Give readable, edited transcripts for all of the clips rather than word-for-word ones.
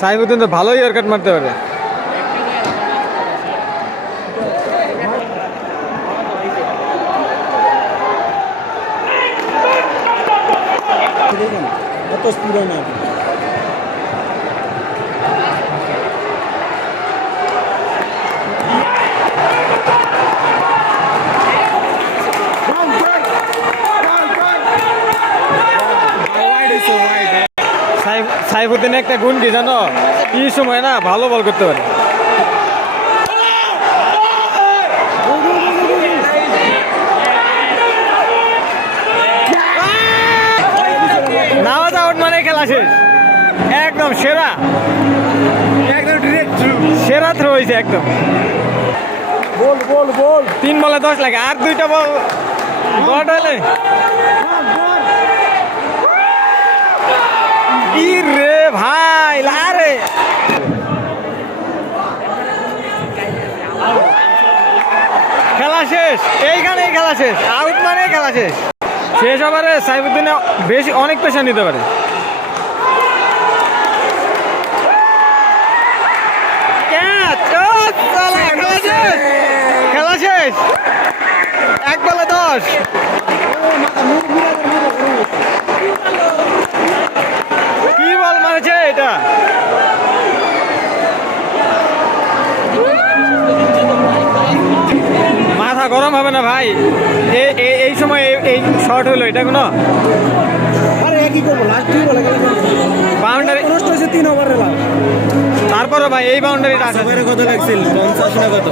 সাইফুদ্দিন তো ভালোই ইয়ার কাট মারতে পারে। সাইফুদ্দিনের একটা গুণ কি জানো, কি সময় না ভালো বল করতে পারে। নামাজ আউট মানে খেলা শেষ, একদম সেরা, একদম সেরা থ্রো হয়েছে একদম। বল বল বল 3 বলে 10 লাগে, আর 2টা বল গড হলে রে ভাই লারে। খেলা শেষ, এইখানেই খেলা শেষ, আউট মানে খেলা শেষ। শেষ ওভারে সাইফুদ্দিনে বেশি অনেক প্রেশার নিতে পারে। খেলা শেষ, 1 বলে 10। কি বল মারছে এটা, মাথা গরম হবে না ভাই এই সময় এই শর্ট হলো এটা কোনো বাউন্ডারি নষ্ট হয়েছে 3 ওভারে। তারপরে ভাই এই বাউন্ডারিটা কত লাগছিল, 50 না কত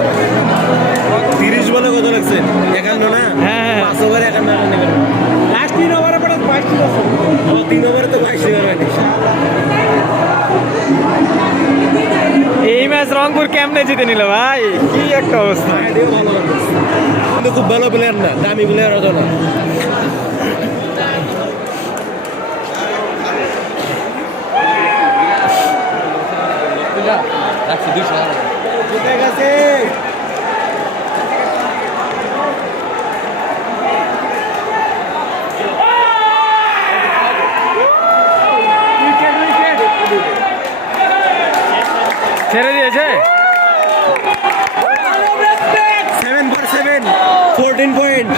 30 বলে কত লাগছে 51 না। হ্যাঁ 5 ওভারে 51 রান নেবেন, লাস্ট 3 ওভারে পড়ে 22 রান, 3 ওভারে তো 22 রান। এই ম্যাচ রংপুর কেমনে জিতে নিল ভাই, কি একটা অবস্থা। কিন্তু খুব ভালো প্লেয়ার না, দামি প্লেয়ার হতো না। ছেড়ে দিয়েছে 7/7 14 পয়েন্ট।